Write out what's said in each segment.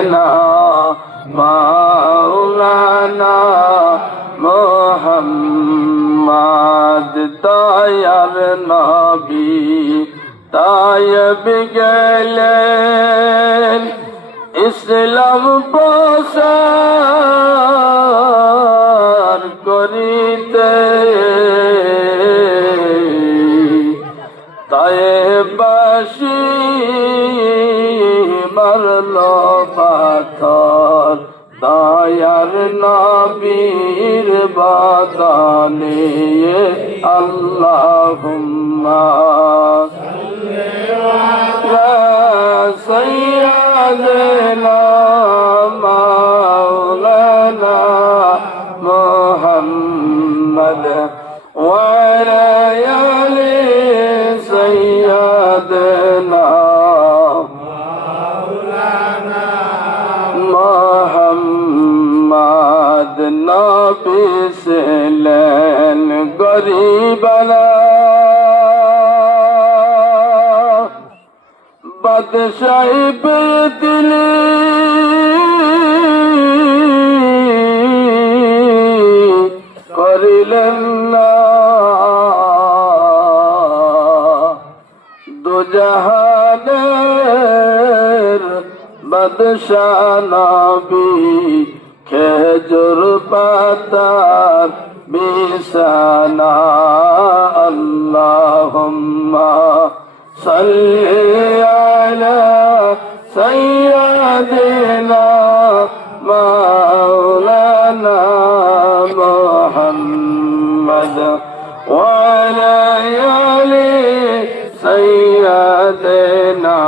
দেনা মাওলানা মোহাম্মদ দয়ার নবী তায়েব গেলেন ইসলাম প্রসার করিতে তায়েববাসী মারল পাথর দয়ার নবীর বদনে আল্লাহুম্মা সাইয়্যিদানা মাওলানা মুহাম্মদ ওয়া আলা আলি সাইয়্যিদানা মোহাম্মদ নবী ছিলেন গরিবানা বাদশাহী দিলে করিলেন না দুজাহানের বাদশাহ নবী খেজুর পাতার বিছানা আল্লাহুম্মা সাল্লি আলা সাইয়্যিদিনা মাওলানা মুহাম্মদ ওয়া আলা আলি সাইয়্যিদিনা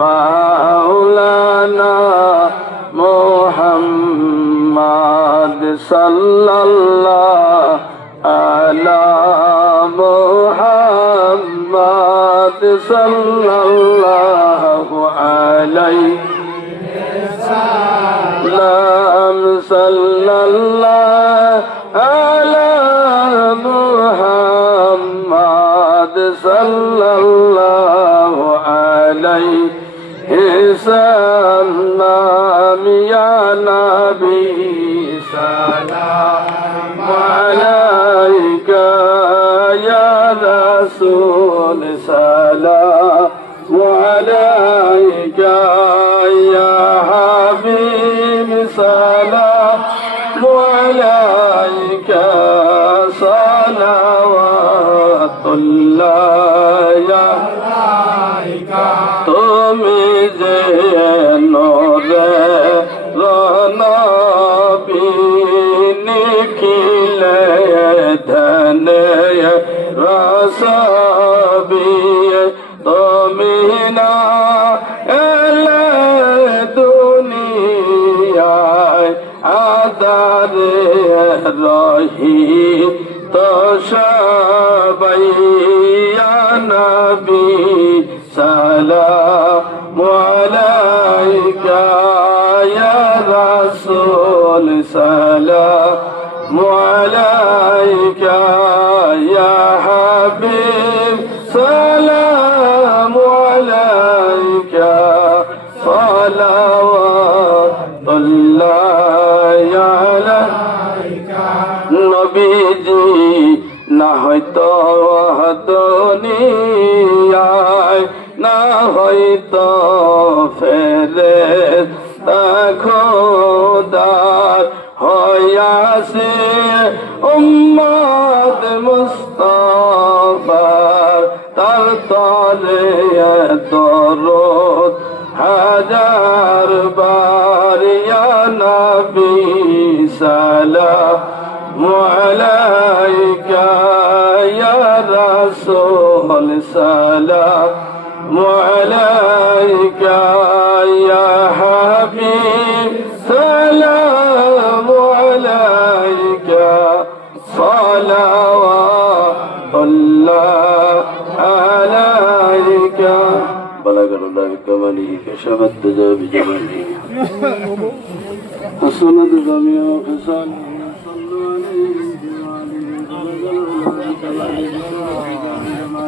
মাওলানা মুহাম্মদ সাল্লাল্লাহু আলা মুহাম্মদ সাল্লাল্লাহু আলাইহি সাল্লাম সাল্লাল্লাহু আলা মুহাম্মদ সাল্লাল্লাহু আলাইহি সাল্লাম ইয়া নবী সালাম আলাইকা ইয়া রাসূল সালাম আলাইকা ইয়া হাবিব সালাম আলাইকা সালাওয়াতুল্লাহ আলাইকা তুমি যে নূরে নবী নিখিলে ধনে রসবি তুমি না এলে দুনিয়ায় আদারে রহি তো সবাই ইয়া নবী সালাম আলাইকা ইয়া রাসূল সালাম আলাইকা ইয়া হাবিব সালাম আলাইকা সালাওয়াতুল্লাহ আলাইকা নবীজি না হয়তো দুনিয়ায় না হয়তো ফেরেশতা খোদার হইয়াছে উম্মত মুস্তাফার তার তলে দরুদ হাজার বার ইয়া নবী সালাম আলাইকা ইয়া রাসূল সালাম আলাইকা ইয়া হাবিব সালাম আলাইকা সালাওয়াতুল্লাহ আলাইকা বলাগাল্লাহ বিকামালিহি কাশাফাত তাজা বিজামালিহি হাসানাত জামিয়া ফিসালিহি সাল্লাল্লাহু আলাইহি ওয়া সাল্লাম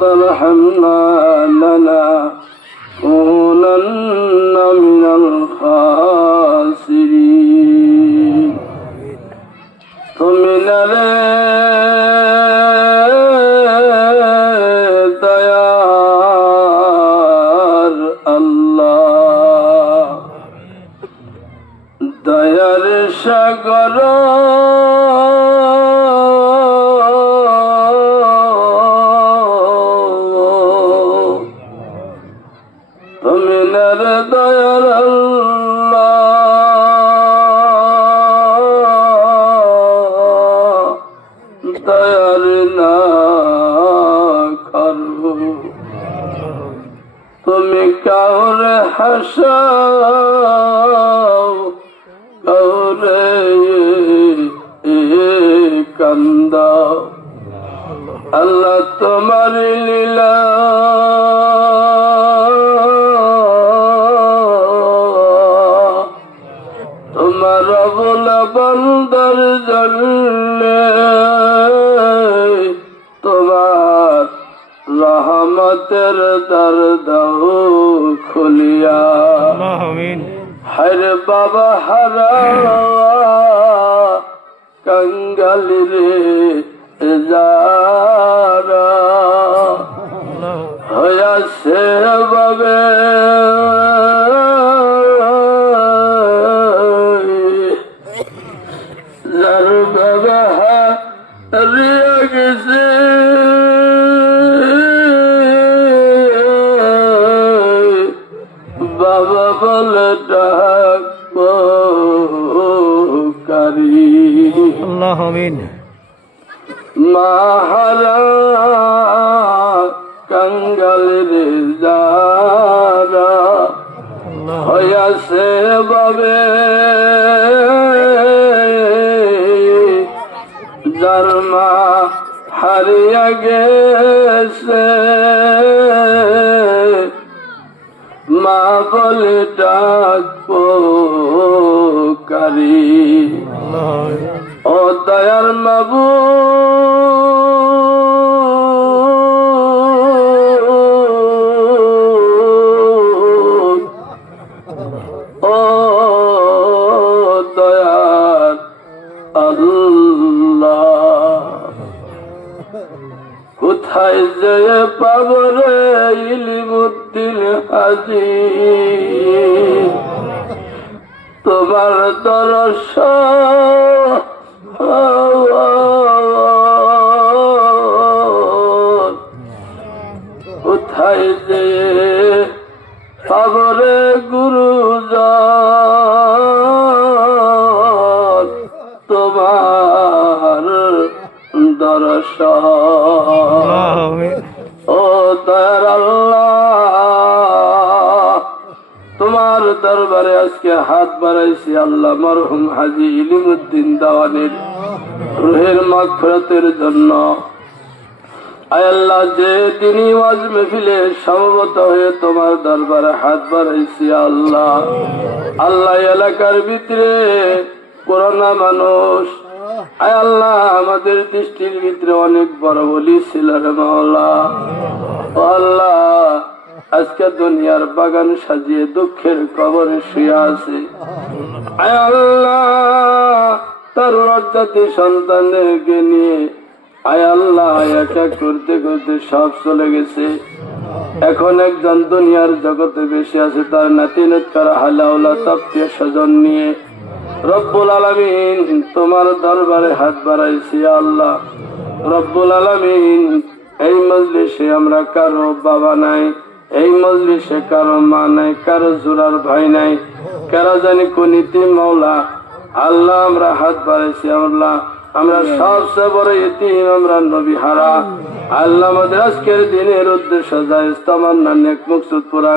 ترحمنا لنكونن من الخاسرين তুমি না রে দয়ার আল্লাহ দয়ার সাগর তুমি না রে দয়ার দয়ার না করো তুমি কাউরে হাসাও কাউরে কান্দাও আল্লাহ তোমার লীলা তোমার বলা বন্দর জন্যে তোমার রহমতের দরদাও খুলিয়া হরে বাবা হারা কঙ্গালি রে যারা হয়া সে বাবে যার বাবা হারিয়া গেছে বাবা বলে ডাকবো কারি আল্লাহ আমিন মাহারা কঙ্গাল রে যারা হয়াছে বাবে যার মা হারিয়া গেছে মা বলে ডাকবো কারি ও দয়ার মাবু ও দয়ার আল্লাহ কোথায় যে পাবো রে ইলিমুদ্দিন হাজি তোমার দর্শন কোথায় যে পাবো রে গুরুজন তোমার দর্শন ও দয়ার আল্লাহ তোমার দরবারে আজকে হাত বাড়াইছি আল্লাহ মরহুম হাজী ইলিমুদ্দিন দাওয়ানের রুহের মাগফিরাতের জন্য। আয় আল্লাহ যে তিনি ওয়াজ মাহফিলে সমবেত হয়ে তোমার দরবারে হাত বাড়াইছি আল্লাহ আল্লাহ এলাকার ভিতরে করোনা মানুষ আয় আল্লাহ আমাদের দৃষ্টির ভিতরে অনেক বড় বলি ছিল রে মাওলা ও আল্লাহ আজকে দুনিয়ার বাগান সাজিয়ে দুঃখের কবরে শুয়ে আছে আয় আল্লাহ তার লজ্জাতি সন্তানদেরকে নিয়ে আয় আল্লাহ এক এক করতে করতে সব চলে গেছে। এখন একজন দুনিয়ার জগতে বেশি আছে তার নাতি নাতকারা হালাওলা আত্মীয় স্বজন নিয়ে রব্বুল আলামিন তোমার দরবারে হাত বাড়াইছি আল্লাহ রব্বুল আলামিন এই মজলিসে আমরা কারো বাবা নাই এই মজলিসে কারো মা নাই কারো জোড়ার ভাই নাই কারো জানি কোনিতি মাওলা আল্লাহ আমরা হাত বাড়াইছি আল্লাহ আমরা সবচেয়ে বড় ইতিম আমরা নবী হারা আল্লাহ আমাদের আজকের দিনের উদ্দেশ্য জায়েজ তামান্না নেক মকসুদ পুরা